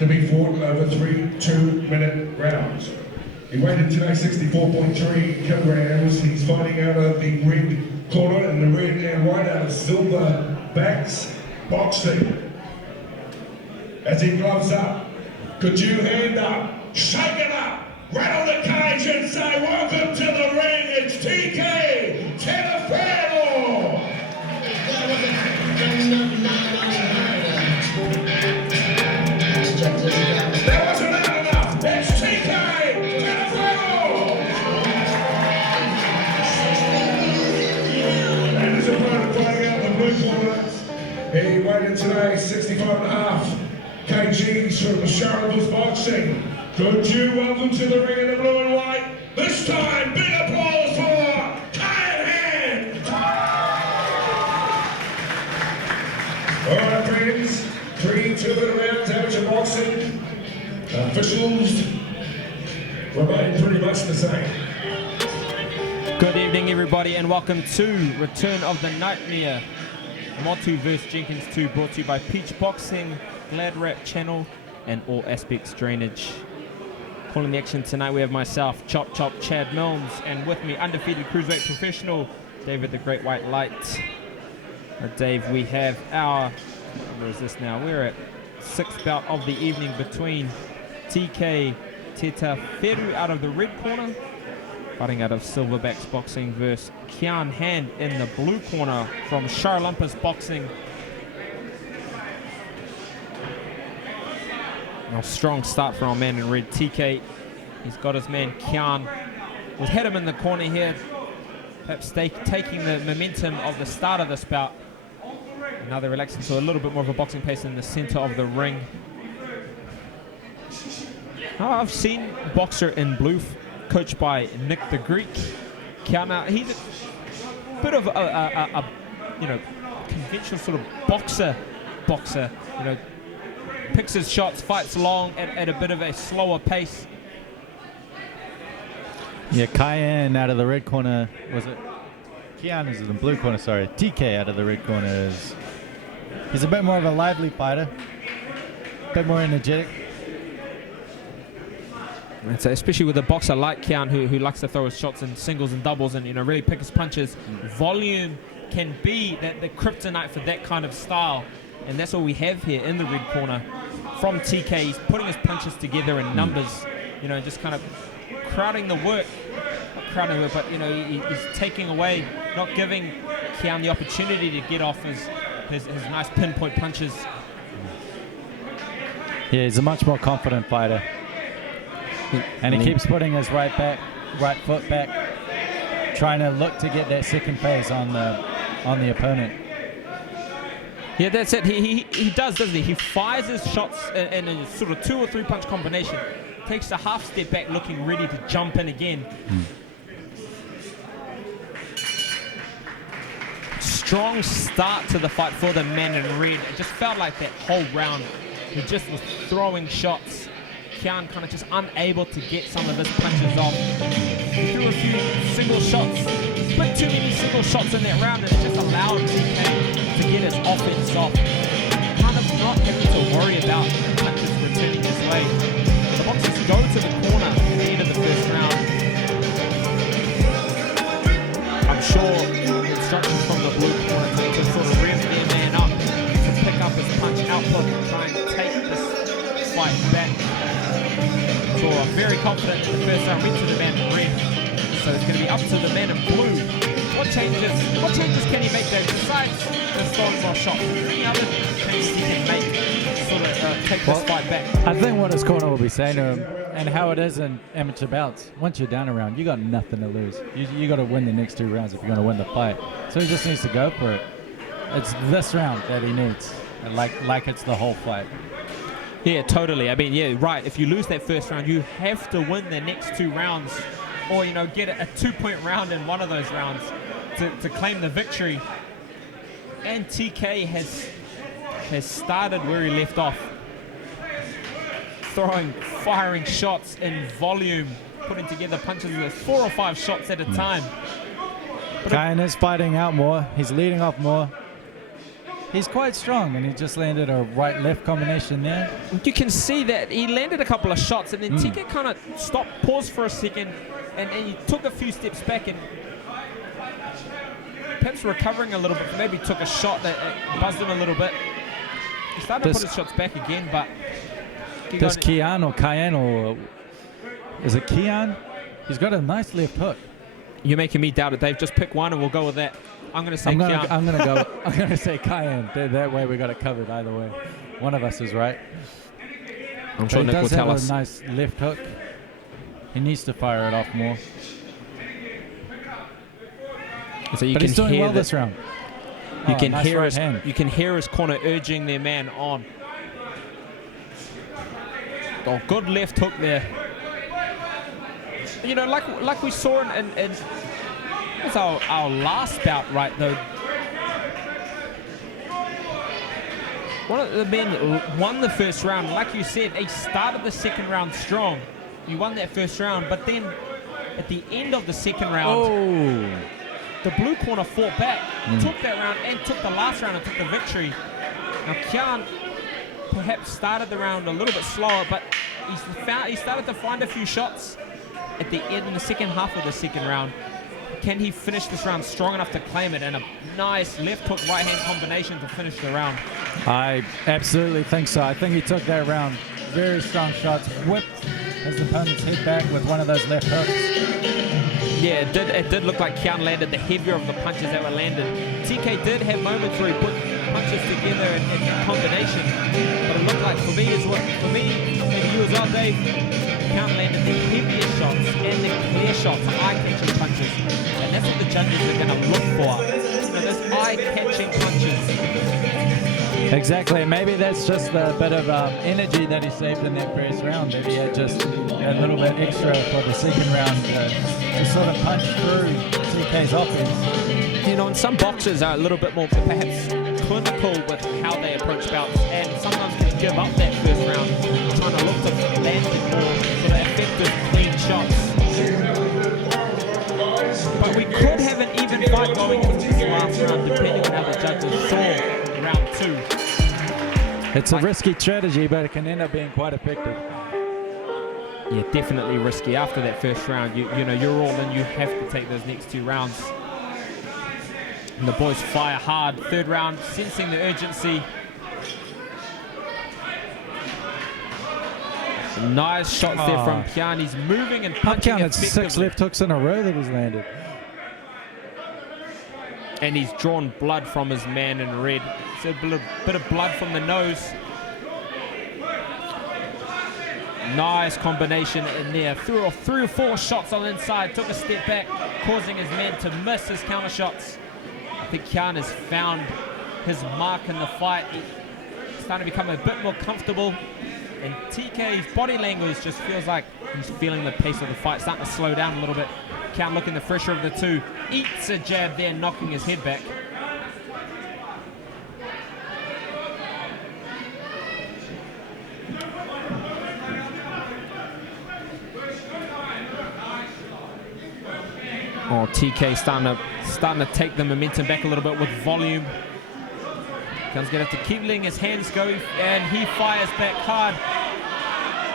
to be fought over 3 2-minute rounds. He weighed today 64.3 kilograms. He's fighting out of the red corner and the red and white out of silver backs boxing. As he gloves up, could you hand up, shake it up, rattle the cage and say welcome to the ring, it's TK Tetawhero! That wasn't loud enough, it's TK Tetawhero! And his opponent fighting out the blue corner. He weighed in today 65.5 kgs from Charleville's boxing. Could you welcome to the ring in the blue and white? This time, big applause for Kyan! Alright friends, 3 2-minute rounds, amateur boxing. Officials remain pretty much the same. Good evening everybody and welcome to Return of the NightMea. Motu vs Jenkins 2 brought to you by Peach Boxing, GladrapChannel and All Aspects Drainage. Calling the action tonight we have myself, Chop Chop Chad Milnes, and with me undefeated cruiserweight professional, David the Great White Light. Dave, we have our, where is this now? We're at 6th bout of the evening between TK Tetawhero out of the red corner, fighting out of Silverbacks Boxing versus Kyan Hand in the blue corner from Charleville's Boxing. A strong start for our man in red, TK. He's got his man Kyan. We've had him in the corner here, perhaps taking the momentum of the start of this bout. Now they're relaxing to a little bit more of a boxing pace in the center of the ring. I've seen boxer in blue, coached by Nick the Greek. Kyan, he's a bit of a conventional sort of boxer, picks his shots, fights long at a bit of a slower pace. Yeah, Kyan out of the red corner, was it? Kyan is in the blue corner, sorry. TK out of the red corner is, he's a bit more of a lively fighter, a bit more energetic. And so especially with a boxer like Kyan who likes to throw his shots in singles and doubles and really pick his punches. Volume can be the kryptonite for that kind of style. And that's what we have here in the red corner from TK. He's putting his punches together in numbers, just kind of crowding the work. Not crowding the work, but he's taking away, not giving Kyan the opportunity to get off his nice pinpoint punches. Yeah, he's a much more confident fighter. And he keeps putting his right foot back, trying to look to get that second phase on the opponent. Yeah, that's it. He does, doesn't he? He fires his shots in a sort of 2 or 3 punch combination. Takes a half step back, looking ready to jump in again. Strong start to the fight for the man in red. It just felt like that whole round he just was throwing shots. Kyan kind of just unable to get some of his punches off. He threw a few single shots, but too many single shots in that round, and it just allowed TK to get his offense off. Kind of not having to worry about punches returning his way. The boxers go to the corner at the end of the first round. I'm sure instructions from the blue corner to sort of rev their man up, to pick up his punch output and try and take this fight back. So I'm very confident in the first round, went to the man in red. So it's going to be up to the man in blue. What changes can he make there besides just throwing more shots? Is there any other changes he can make to sort of take this fight back? I think what his corner will be saying to him, and how it is in amateur bouts, once you're down a round, you got nothing to lose. You got to win the next 2 rounds if you're going to win the fight. So he just needs to go for it. It's this round that he needs, like it's the whole fight. Yeah, totally. I mean, yeah, right. If you lose that first round, you have to win the next 2 rounds, or get a 2-point round in one of those rounds to claim the victory. And TK has started where he left off, firing shots in volume, putting together punches with 4 or 5 shots at a time. Kyan is fighting out more. He's leading off more. he's quite strong, and he just landed a right-left combination there. You can see that he landed a couple of shots, and then TK kind of stopped, paused for a second, and he took a few steps back, and perhaps recovering a little bit. Maybe took a shot that buzzed him a little bit. He started to put his shots back again, but this Kyan or Kyan, or is it Kyan? He's got a nice left hook. You're making me doubt it, Dave. Just pick one, and we'll go with that. I'm going to say Kyan. I'm going to say Kyan. That way we got it covered either way. One of us is right. I'm sure Nick will tell us. He does have a nice left hook. He needs to fire it off more. So you but can he's doing hear well this round. You can nice hear right his hand. You can hear his corner urging their man on. Oh, good left hook there. You know, like we saw in it was our last bout, right? Though one of the men won the first round. Like you said, he started the second round strong. He won that first round, but then at the end of the second round, the blue corner fought back, took that round and took the last round and took the victory. Now Kyan perhaps started the round a little bit slower, but he started to find a few shots at the end in the second half of the second round. Can he finish this round strong enough to claim it? And a nice left hook, right hand combination to finish the round. I absolutely think so. I think he took that round. Very strong shots. Whipped his opponent's head back with one of those left hooks. Yeah, it did look like Kyan landed the heavier of the punches that were landed. TK did have moments where he put punches together in combination, but it looked like for me, maybe you as well, Dave, Kyan landed the heavier shots and the clear shots, eye-catching punches, and that's what the judges are going to look for. You know, those eye-catching punches. Exactly. Maybe that's just a bit of energy that he saved in that first round. Maybe he had just a little bit extra for the second round to sort of punch through TK's offense. You know, and some boxers are a little bit more perhaps clinical with how they approach bouts, and sometimes can give up that first round, trying to look to land more sort of effective, clean shots. But we could have an even fight going into this last round, depending on how the judges saw round two. It's a risky strategy, but it can end up being quite effective. Yeah, definitely risky. After that first round, you know, you're all in. You have to take those next two rounds. And the boys fire hard. Third round, sensing the urgency. Some nice shots there from Kyan. He's moving and punching Kyan, it's 6 left hooks in a row that he's landed. And he's drawn blood from his man in red. So a bit of blood from the nose. Nice combination in there. Threw 3 or 4 shots on the inside. Took a step back, causing his man to miss his counter shots. I think Kyan has found his mark in the fight. He's starting to become a bit more comfortable. And TK's body language just feels like he's feeling the pace of the fight, starting to slow down a little bit. Kyan looking the fresher of the two. Eats a jab there, knocking his head back. Oh, TK starting to take the momentum back a little bit with volume. Kyan's going to have to keep letting his hands go, and he fires back hard.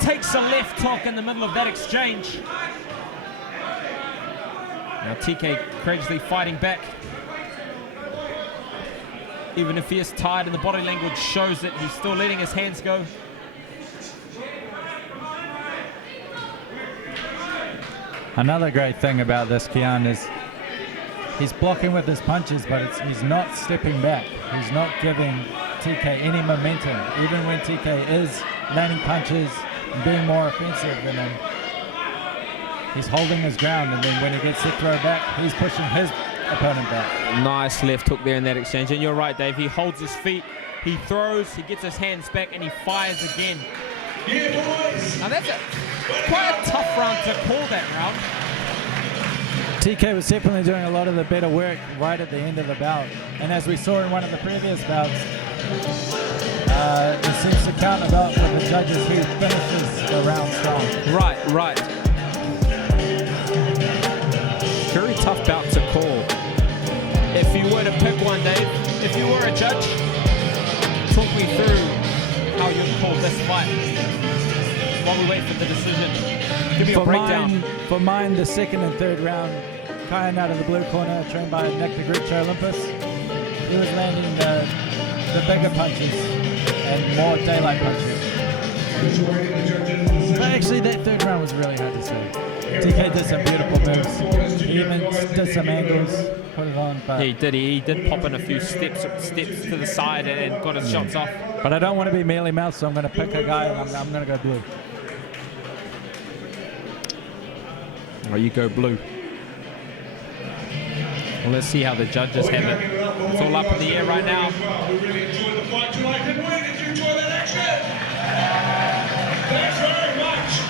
Takes a left hook in the middle of that exchange. Now TK courageously fighting back. Even if he is tired, and the body language shows that he's still letting his hands go. Another great thing about this Kyan is he's blocking with his punches, but he's not stepping back. He's not giving TK any momentum. Even when TK is landing punches and being more offensive than him, he's holding his ground, and then when he gets to throw back, he's pushing his opponent back. Nice left hook there in that exchange. And you're right, Dave. He holds his feet, he throws, he gets his hands back, and he fires again. Yeah, boys. Now that's quite a tough round to call that round. TK was definitely doing a lot of the better work right at the end of the bout. And as we saw in one of the previous bouts, he seems to count about with the judges. He finishes the round strong. Right. Very tough bout to call. If you were to pick one, Dave, if you were a judge, me through how you'd call this fight while we wait for the decision. Give me a breakdown. For mine, the second and third round, Kyan out of the blue corner, trained by Olympus. He was landing the bigger punches and more daylight punches. But actually, that third round was really hard to say. TK did some beautiful moves. He even did some angles, put it on. But Yeah, he did pop in a few steps to the side and got his shots off. But I don't want to be mealy mouthed, so I'm going to pick a guy. I'm going to go blue. Well, you go blue. Well, let's see how the judges have it. It's all up in the air right now. We really enjoyed the fight tonight, didn't we? Did you enjoy that action? Thanks very much.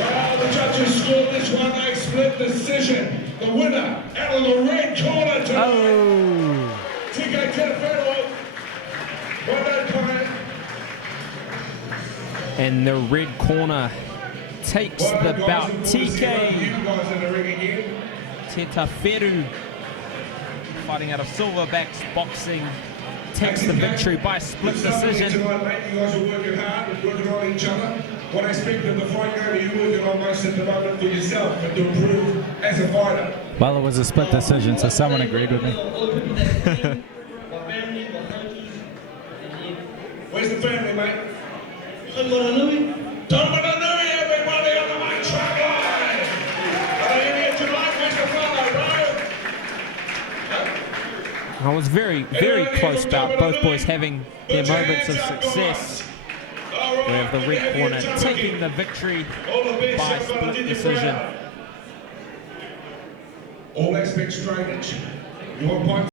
Well, the judges scored this one a split decision. The winner out of the red corner tonight. TK Tetawhero. Well done, Kyan. And the red corner takes the bout. TK Tetawhero, fighting out of Silverbacks Boxing, takes the victory by split decision. Tonight, mate. You guys are working hard, working on each other. What I expect of the fight going, you're working on most at the moment for yourself and to improve as a fighter. Well, it was a split decision, so someone agreed with me. Where's the family, mate? Everybody on the mic track line. Are they in here tonight? Where's the fellow, bro? I was very close bout. Both boys having their moments of success. We have the red corner taking the victory by split decision. All aspects drainage. You want